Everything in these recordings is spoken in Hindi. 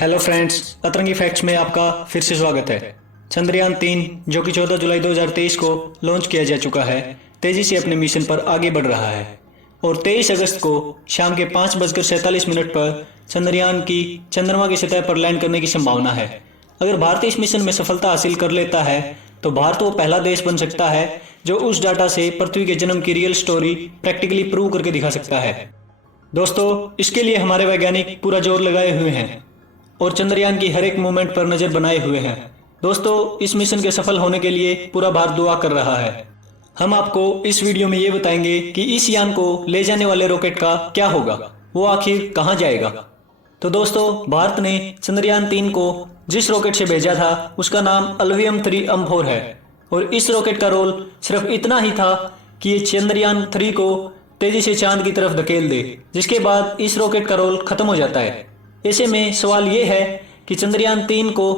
हेलो फ्रेंड्स, अतरंगी फैक्ट्स में आपका फिर से स्वागत है। चंद्रयान 3 जो कि 14 जुलाई 2023 को लॉन्च किया जा चुका है, तेजी से अपने मिशन पर आगे बढ़ रहा है और 23 अगस्त को शाम के 5:47 पर चंद्रयान की चंद्रमा की सतह पर लैंड करने की संभावना है। अगर भारत इस मिशन में सफलता हासिल कर लेता है तो भारत वो पहला देश बन सकता है जो उस डाटा से पृथ्वी के जन्म की रियल स्टोरी प्रैक्टिकली प्रूव करके दिखा सकता है। दोस्तों, इसके लिए हमारे वैज्ञानिक पूरा जोर लगाए हुए हैं और चंद्रयान की हर एक मूवमेंट पर नजर बनाए हुए हैं। दोस्तों, इस मिशन के सफल होने के लिए पूरा भारत दुआ कर रहा है। हम आपको इस वीडियो में ये बताएंगे कि इस यान को ले जाने वाले रॉकेट का क्या होगा, वो आखिर कहां जाएगा। तो दोस्तों, भारत ने चंद्रयान 3 को जिस रॉकेट से भेजा था उसका नाम अल्वियम 3M4 है और इस रॉकेट का रोल सिर्फ इतना ही था कि ये चंद्रयान 3 को तेजी से चांद की तरफ धकेल दे, जिसके बाद इस रॉकेट का रोल खत्म हो जाता है। ऐसे में सवाल ये है कि चंद्रयान 3 को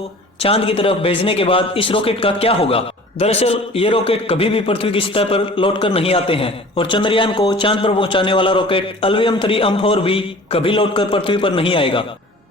चांद की तरफ भेजने के बाद इस रॉकेट का क्या होगा। दरअसल ये रॉकेट कभी भी पृथ्वी की सतह पर लौटकर नहीं आते हैं और चंद्रयान को चांद पर पहुंचाने वाला रॉकेट अल्वियम 3M4 भी कभी लौटकर पृथ्वी पर नहीं आएगा।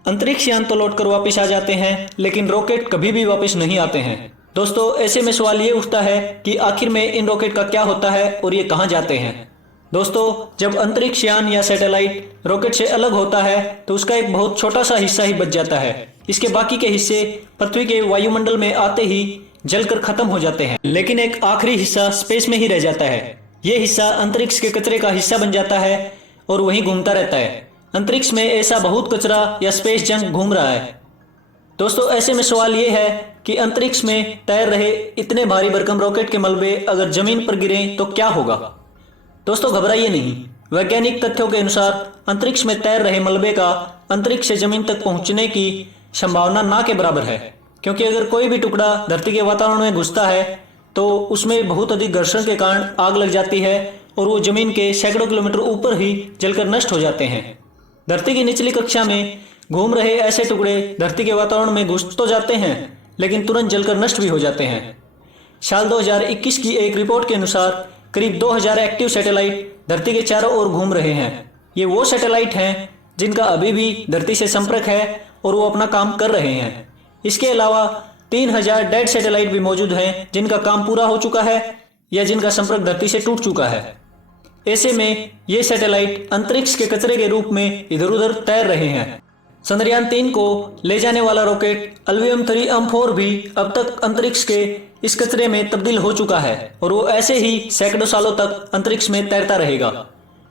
अंतरिक्ष यान तो लौटकर वापस आ जाते हैं, लेकिन रॉकेट कभी भी वापस नहीं आते हैं। दोस्तों, ऐसे में सवाल ये उठता है कि आखिर में इन रॉकेट का क्या होता है और ये कहाँ जाते हैं। दोस्तों, जब अंतरिक्ष यान या सैटेलाइट रॉकेट से अलग होता है तो उसका एक बहुत छोटा सा हिस्सा ही बच जाता है। इसके बाकी के हिस्से पृथ्वी के वायुमंडल में आते ही जलकर खत्म हो जाते हैं, लेकिन एक आखिरी हिस्सा स्पेस में ही रह जाता है। यह हिस्सा अंतरिक्ष के कचरे का हिस्सा बन जाता है और वहीं घूमता रहता है। अंतरिक्ष में ऐसा बहुत कचरा या स्पेस जंक घूम रहा है। दोस्तों, ऐसे में सवाल ये है कि अंतरिक्ष में तैर रहे इतने भारी भरकम रॉकेट के मलबे अगर जमीन पर गिरे तो क्या होगा। दोस्तों, घबराइए नहीं। वैज्ञानिक तथ्यों के अनुसार अंतरिक्ष में तैर रहे मलबे का अंतरिक्ष से जमीन तक पहुंचने की संभावना ना के बराबर है, क्योंकि अगर कोई भी टुकड़ा धरती के वातावरण में घुसता है तो उसमें बहुत अधिक घर्षण के कारण आग लग जाती है और वो जमीन के सैकड़ों किलोमीटर ऊपर ही जलकर नष्ट हो जाते हैं। धरती की निचली कक्षा में घूम रहे ऐसे टुकड़े धरती के वातावरण में घुस तो जाते हैं, लेकिन तुरंत जलकर नष्ट भी हो जाते हैं। साल 2021 की एक रिपोर्ट के अनुसार करीब 2000 एक्टिव सैटेलाइट धरती के चारों ओर घूम रहे हैं। ये वो सैटेलाइट हैं जिनका अभी भी धरती से संपर्क है और वो अपना काम कर रहे हैं। इसके अलावा 3000 डेड सैटेलाइट भी मौजूद हैं जिनका काम पूरा हो चुका है या जिनका संपर्क धरती से टूट चुका है। ऐसे में ये सैटेलाइट अंतरिक्ष के कचरे के रूप में इधर उधर तैर रहे हैं। चंद्रयान 3 को ले जाने वाला रॉकेट अल्वियम 3M4 भी अब तक अंतरिक्ष के इस कचरे में तब्दील हो चुका है और वो ऐसे ही सैकड़ों सालों तक अंतरिक्ष में तैरता रहेगा।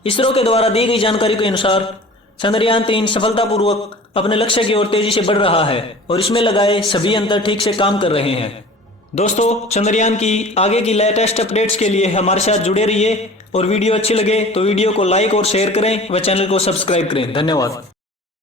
इसरो के द्वारा दी गई जानकारी के अनुसार चंद्रयान 3 सफलतापूर्वक अपने लक्ष्य की ओर तेजी से बढ़ रहा है और इसमें लगाए सभी यंत्र ठीक से काम कर रहे हैं। दोस्तों, चंद्रयान की आगे की लेटेस्ट अपडेट्स के लिए हमारे साथ जुड़े रहिए और वीडियो अच्छी लगे तो वीडियो को लाइक और शेयर करें व चैनल को सब्सक्राइब करें। धन्यवाद।